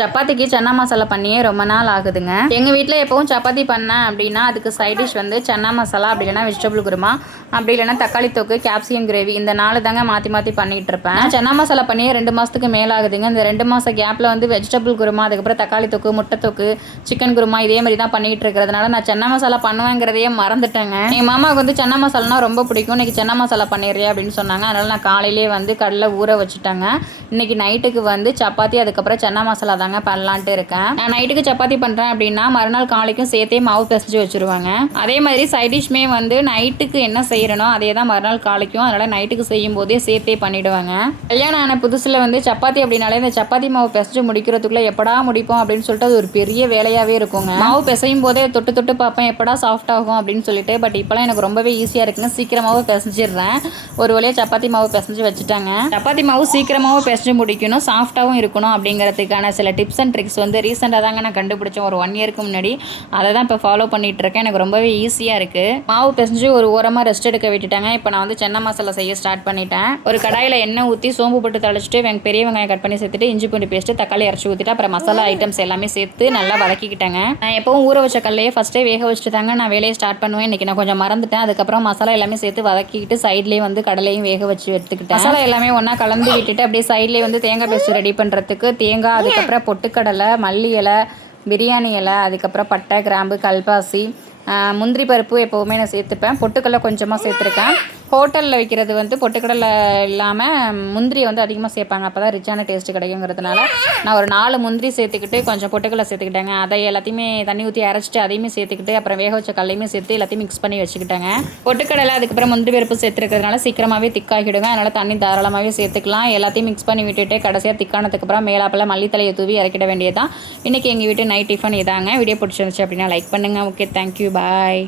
சப்பாத்திக்கு சன்னா மசாலா பண்ணியே ரொம்ப நாள் ஆகுதுங்க. எங்கள் வீட்டில் எப்பவும் சப்பாத்தி பண்ணேன் அப்படின்னா அதுக்கு சைட் டிஷ் வந்து சன்னா மசாலா அப்படி இல்லைன்னா வெஜிடபிள் குருமா. அப்படி இல்லைன்னா தக்காளி தொக்கு கேப்சியம் கிரேவி இந்த நாலு தாங்க மாற்றி மாற்றி பண்ணிட்டு இருப்பேன் சென்னா சன்னா மசாலா பண்ணியே ரெண்டு மாதத்துக்கு மேலே ஆகுதுங்க இந்த ரெண்டு மாத கேப்பில் வந்து வெஜிடபிள் குருமா அதுக்கப்புறம் தக்காளி தொக்கு முட்டை தொக்கு சிக்கன் குருமா இதே மாதிரி தான் பண்ணிட்டு இருக்கிறதுனால நான் சென்னா மசாலா பண்ணுவேங்கிறதையே மறந்துட்டேங்க. என் மாமாவுக்கு வந்து சென்னா மசாலானா ரொம்ப பிடிக்கும். இன்னைக்கு சென்னா மசாலா பண்ணிடுறியா? அப்படின்னு சொன்னாங்க. அதனால நான் காலையிலே வந்து கடலை ஊற வச்சுட்டாங்க. இன்னைக்கு நைட்டுக்கு வந்து சப்பாத்தி அதுக்கப்புறம் சன்னா மசாலா தாங்க பண்ணலான்ட்டு இருக்கேன். நான் நைட்டுக்கு சப்பாத்தி பண்ணுறேன் அப்படின்னா மறுநாள் காலைக்கும் சேர்த்தே மாவு பிசைஞ்சு வச்சுருவாங்க. அதே மாதிரி சைடிஷ்மே வந்து நைட்டுக்கு என்ன செய்ய செய்கிறனோ அதே தான் மறுநாள் காலைக்கும். அதனால் நைட்டுக்கு செய்யும் போதே சேர்த்தே பண்ணிவிடுவாங்க கல்யாணம் ஆன புதுசில் வந்து சப்பாத்தி அப்படின்னாலே இந்த சப்பாத்தி மாவு பிசைஞ்சு முடிக்கிறதுக்குள்ளே எப்படா முடிப்போம் அப்படின்னு சொல்லிட்டு அது ஒரு பெரிய வேலையாகவே இருக்குங்க. மாவு பிசையும் போதே தொட்டு தொட்டு பார்ப்பேன் எப்படா சாஃப்ட் ஆகும் அப்படின்னு சொல்லிட்டு. பட் இப்போலாம் எனக்கு ரொம்பவே ஈஸியாக இருக்குன்னு சீக்கிரமாகவும் பிசைஞ்சிடுறேன். ஒரு வழியாக சப்பாத்தி மாவு பிசைஞ்சு வச்சுட்டாங்க. சப்பாத்தி மாவு சீக்கிரமாகவும் பிசைஞ்சு முடிக்கணும் சாஃப்டாகவும் இருக்கணும் அப்படிங்கிறதுக்கான சில டிப்ஸ் அண்ட் ட்ரிக்ஸ் வந்து ரீசெண்டாக தாங்க நான் கண்டுபிடிச்சேன். ஒரு ஒன் இயருக்கு முன்னாடி. அதை தான் இப்போ ஃபாலோ பண்ணிகிட்ருக்கேன் இருக்கேன். எனக்கு ரொம்பவே ஈஸியாக இருக்குது மாவு பிசைஞ்சு ஒரு ஓரமாக ரெஸ்ட் எடுக்க விட்டுட்டாங்க. இப்போ நான் வந்து சென்னை மசாலா செய்ய ஸ்டார்ட் பண்ணிட்டேன். ஒரு கடாயில் எண்ணெய் ஊற்றி சோம்பு போட்டு தழைச்சிட்டு வெங்க பெரிய வெங்காயம் கட் பண்ணி சேர்த்துட்டு இஞ்சி பூண்டு பேஸ்ட்டு தக்காளி அரைச்சி ஊற்றிட்டு அப்புறம் மசாலா ஐட்டம்ஸ் எல்லாமே சேர்த்து நல்லா வதக்கிக்கிட்டேங்க. நான் எப்பவும் ஊற வச்ச கல்லையே ஃபஸ்ட்டே வேக வச்சுட்டு தாங்க நான் வேலையை ஸ்டார்ட் பண்ணுவேன். இன்றைக்கி நான் கொஞ்சம் மறந்துட்டேன். அதுக்கப்புறம் மசாலா எல்லாமே சேர்த்து வதக்கிக்கிட்டு சைட்லேயே வந்து கடலையும் வேக வச்சு எடுத்துக்கிட்டேன். மசாலா எல்லாமே ஒன்றா கலந்து விட்டுட்டு அப்படியே சைட்லேயே வந்து தேங்காய் பேஸ்ட் ரெடி பண்ணுறதுக்கு தேங்காய் அதுக்கப்புறம் பொட்டுக்கடலை மல்லி இலை பிரியாணி இலை அதுக்கப்புறம் பட்டை கிராம்பு கல்பாசி முந்திரி பருப்பு எப்போவுமே நான் சேர்த்துப்பேன். பொட்டுக்கடலை கொஞ்சமாக சேர்த்துருக்கேன். ஹோட்டலில் வைக்கிறது வந்து பொட்டுக்கடலை இல்லாமல் முந்திரியை வந்து அதிகமாக சேர்ப்பாங்க. அப்போ தான் ரிச்சான டேஸ்ட்டு கிடைக்குங்கிறதுனால நான் ஒரு நாலு முந்திரி சேர்த்துக்கிட்டு கொஞ்சம் பொட்டுக்கடலை சேர்த்துக்கிட்டேங்க. அதை எல்லாத்தையுமே தண்ணி ஊற்றி அரைச்சிட்டு அதையுமே சேர்த்துக்கிட்டு அப்புறம் வேக வச்ச கல்லையுமே சேர்த்து எல்லாத்தையும் மிக்ஸ் பண்ணி வச்சுக்கிட்டேங்க. பொட்டுக்கடலை அதுக்கப்புறம் முந்திரி பருப்பு சேர்த்துருக்கிறதுனால சீக்கிரமாகவே திக்காகிடுங்க அதனால் தண்ணி தாராளமாகவே சேர்த்துக்கலாம். எல்லாத்தையும் மிக்ஸ் பண்ணி விட்டுட்டு கடைசியாக திக்கானதுக்கு அப்புறம் மேலாப்பில் மல்லித்தலையை தூவி இறக்கிட வேண்டியதான் இன்றைக்கி எங்கள் வீட்டு நைட் டிஃபன் இதாங்க. வீடியோ பிடிச்சிருந்துச்சு அப்படின்னா லைக் பண்ணுங்கள் ஓகே தேங்க்யூ பாய்